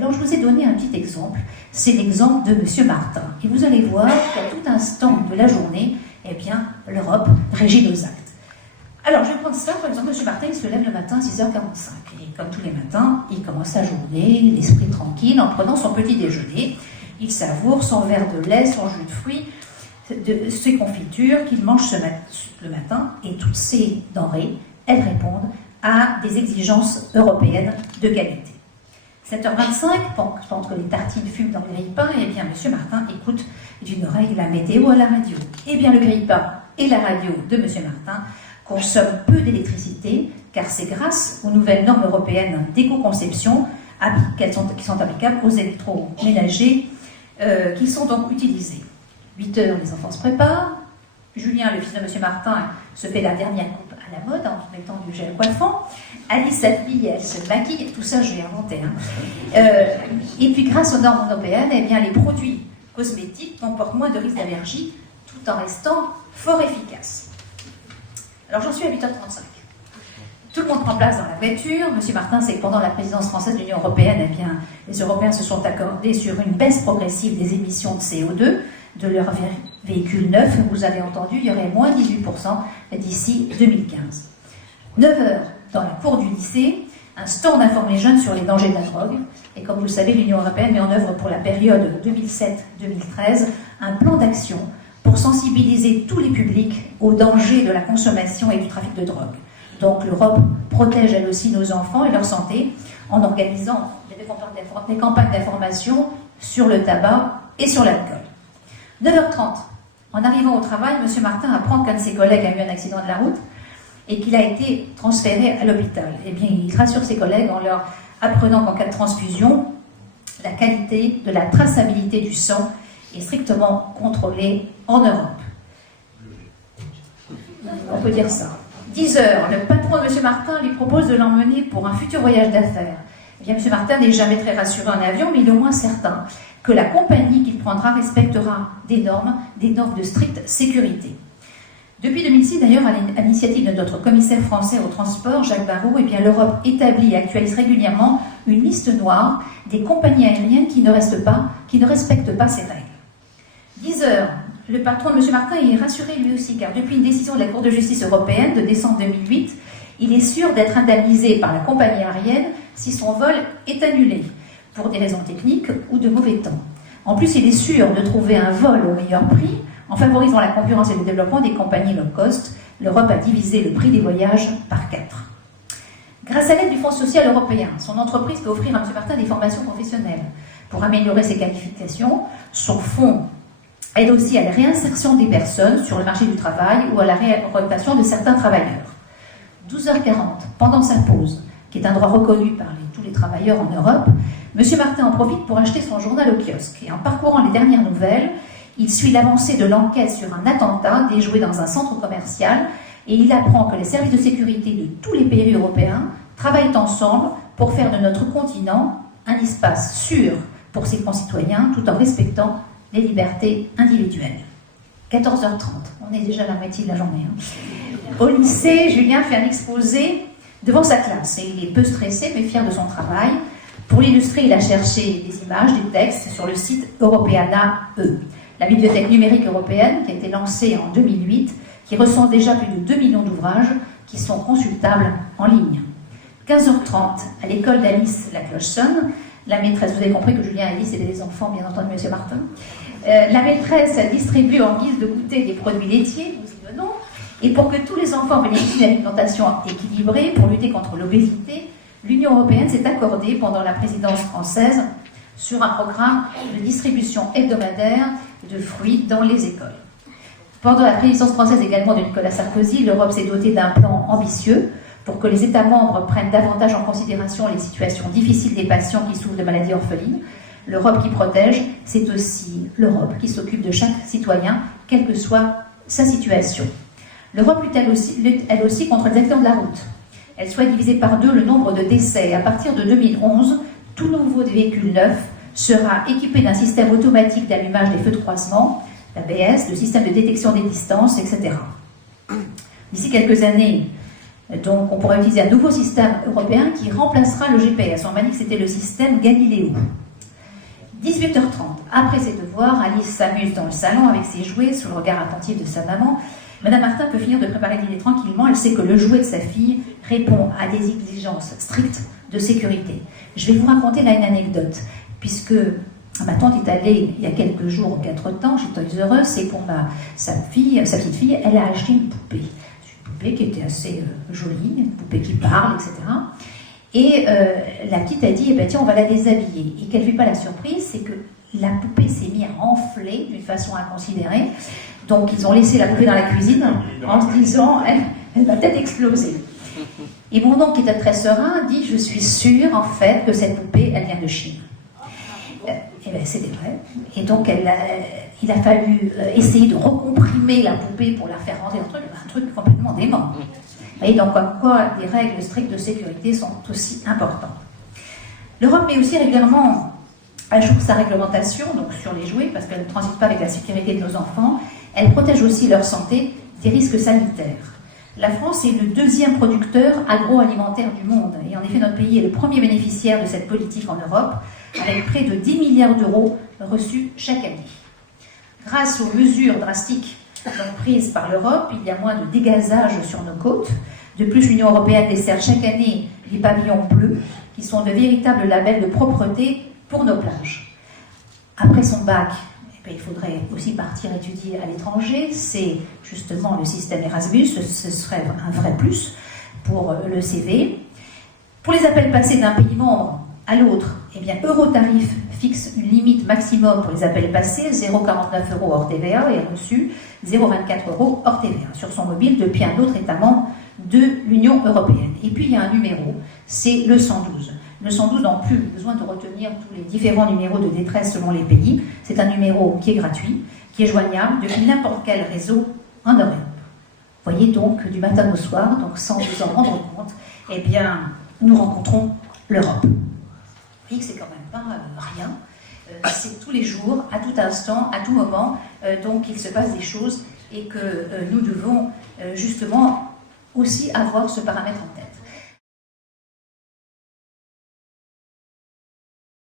Alors je vous ai donné un petit exemple, c'est l'exemple de M. Martin. Et vous allez voir qu'à tout instant de la journée, eh bien, l'Europe régit nos actes. Alors je vais prendre ça, par exemple, M. Martin, il se lève le matin à 6h45. Et comme tous les matins, il commence sa journée, l'esprit tranquille, en prenant son petit déjeuner. Il savoure son verre de lait, son jus de fruits, ses confitures qu'il mange le matin. Et toutes ces denrées, elles répondent à des exigences européennes de qualité. 7h25, pendant que les tartines fument dans le grille-pain, eh bien, M. Martin écoute d'une oreille la météo à la radio. Eh bien, le grille-pain et la radio de M. Martin consomment peu d'électricité, car c'est grâce aux nouvelles normes européennes d'éco-conception qui sont applicables aux électroménagers qui sont donc utilisés. 8h, les enfants se préparent. Julien, le fils de M. Martin, se fait la dernière coupe à la mode en mettant du gel coiffant. Alice s'habille, elle se maquille. Tout ça, je l'ai inventé. Et puis, grâce aux normes européennes, eh bien, les produits cosmétiques comportent moins de risques d'allergie tout en restant fort efficaces. Alors, j'en suis à 8h35. Tout le monde prend place dans la voiture. M. Martin sait que pendant la présidence française de l'Union européenne, eh bien, les Européens se sont accordés sur une baisse progressive des émissions de CO2 de leurs véhicules neufs. Vous avez entendu, il y aurait moins 18% d'ici 2015. 9h, dans la cour du lycée, un stand informe les jeunes sur les dangers de la drogue. Et comme vous le savez, l'Union européenne met en œuvre pour la période 2007-2013 un plan d'action pour sensibiliser tous les publics aux dangers de la consommation et du trafic de drogue. Donc l'Europe protège elle aussi nos enfants et leur santé en organisant des campagnes d'information sur le tabac et sur l'alcool. 9h30, en arrivant au travail, M. Martin apprend qu'un de ses collègues a eu un accident de la route et qu'il a été transféré à l'hôpital. Eh bien, il rassure ses collègues en leur apprenant qu'en cas de transfusion, la qualité de la traçabilité du sang est strictement contrôlée en Europe. On peut dire ça. 10h, le patron de M. Martin lui propose de l'emmener pour un futur voyage d'affaires. Eh bien, M. Martin n'est jamais très rassuré en avion, mais il est au moins certain que la compagnie qu'il prendra respectera des normes de stricte sécurité. Depuis 2006, d'ailleurs, à l'initiative de notre commissaire français au transport, Jacques Barrot, eh bien, l'Europe établit et actualise régulièrement une liste noire des compagnies aériennes qui ne respectent pas ces règles. 10h, le patron de M. Martin est rassuré lui aussi, car depuis une décision de la Cour de justice européenne de décembre 2008, il est sûr d'être indemnisé par la compagnie aérienne si son vol est annulé, pour des raisons techniques ou de mauvais temps. En plus, il est sûr de trouver un vol au meilleur prix. En favorisant la concurrence et le développement des compagnies low cost, l'Europe a divisé le prix des voyages par 4. Grâce à l'aide du Fonds social européen, son entreprise peut offrir à M. Martin des formations professionnelles pour améliorer ses qualifications. Son fonds aide aussi à la réinsertion des personnes sur le marché du travail ou à la réorientation de certains travailleurs. 12h40, pendant sa pause, qui est un droit reconnu par tous les travailleurs en Europe, M. Martin en profite pour acheter son journal au kiosque. Et en parcourant les dernières nouvelles, il suit l'avancée de l'enquête sur un attentat déjoué dans un centre commercial et il apprend que les services de sécurité de tous les pays européens travaillent ensemble pour faire de notre continent un espace sûr pour ses concitoyens tout en respectant les libertés individuelles. 14h30, on est déjà à la moitié de la journée. Au lycée, Julien fait un exposé devant sa classe et il est peu stressé mais fier de son travail. Pour l'illustrer, il a cherché des images, des textes sur le site Europeana E, la bibliothèque numérique européenne qui a été lancée en 2008, qui recense déjà plus de 2 millions d'ouvrages qui sont consultables en ligne. 15h30, à l'école d'Alice, la cloche sonne. La maîtresse, vous avez compris que Julien et Alice étaient des enfants, bien entendu, M. Martin. La maîtresse distribue en guise de goûter des produits laitiers, nous y venons, et pour que tous les enfants bénéficient d'une alimentation équilibrée, pour lutter contre l'obésité, l'Union européenne s'est accordée pendant la présidence française sur un programme de distribution hebdomadaire de fruits dans les écoles. Pendant la présidence française également de Nicolas Sarkozy, l'Europe s'est dotée d'un plan ambitieux pour que les États membres prennent davantage en considération les situations difficiles des patients qui souffrent de maladies orphelines. L'Europe qui protège, c'est aussi l'Europe qui s'occupe de chaque citoyen, quelle que soit sa situation. L'Europe lutte elle aussi contre les accidents de la route. Elle souhaite diviser par 2 le nombre de décès. À partir de 2011, tout nouveau véhicule neuf sera équipé d'un système automatique d'allumage des feux de croisement, d'ABS, de système de détection des distances, etc. D'ici quelques années, Donc on pourra utiliser un nouveau système européen qui remplacera le GPS. On m'a dit que c'était le système Galileo. 18h30, après ses devoirs, Alice s'amuse dans le salon avec ses jouets sous le regard attentif de sa maman. Madame Martin peut finir de préparer le dîner tranquillement. Elle sait que le jouet de sa fille répond à des exigences strictes de sécurité. Je vais vous raconter là une anecdote, puisque ma tante est allée il y a quelques jours au 4 temps chez Toys R Us, et pour sa petite fille, elle a acheté une poupée. Une poupée qui était assez jolie, une poupée qui parle, etc. Et la petite a dit, eh ben, tiens, on va la déshabiller. Et qu'elle ne vit pas la surprise, c'est que la poupée s'est mise à enfler d'une façon inconsidérée. Donc ils ont laissé la poupée dans la cuisine en se disant, elle va peut-être exploser. Et mon oncle, qui était très serein, dit, je suis sûre en fait que cette poupée, elle vient de Chine. Et bien c'était vrai. Et donc il a fallu essayer de recomprimer la poupée pour la faire rentrer dans un truc complètement dément. Et donc, comme quoi, les règles strictes de sécurité sont aussi importantes. L'Europe met aussi régulièrement à jour sa réglementation, donc sur les jouets, parce qu'elle ne transite pas avec la sécurité de nos enfants. Elle protège aussi leur santé des risques sanitaires. La France est le deuxième producteur agroalimentaire du monde. Et en effet, notre pays est le premier bénéficiaire de cette politique en Europe, avec près de 10 milliards d'euros reçus chaque année. Grâce aux mesures drastiques prises par l'Europe, il y a moins de dégazage sur nos côtes. De plus, l'Union européenne dessert chaque année les pavillons bleus, qui sont de véritables labels de propreté pour nos plages. Après son bac, il faudrait aussi partir étudier à l'étranger. C'est justement le système Erasmus, ce serait un vrai plus pour le CV. Pour les appels passés d'un pays membre à l'autre, eh bien, Eurotarif fixe une limite maximum pour les appels passés, 0,49 € hors TVA, et reçus 0,24 € hors TVA sur son mobile depuis un autre État membre de l'Union européenne. Et puis il y a un numéro, c'est le 112. Le 112 n'a plus besoin de retenir tous les différents numéros de détresse selon les pays. C'est un numéro qui est gratuit, qui est joignable depuis n'importe quel réseau en Europe. Voyez donc, du matin au soir, donc sans vous en rendre compte, eh bien, nous rencontrons l'Europe. Vous voyez que c'est quand même pas rien. C'est tous les jours, à tout instant, à tout moment, donc il se passe des choses et que nous devons justement aussi avoir ce paramètre en tête.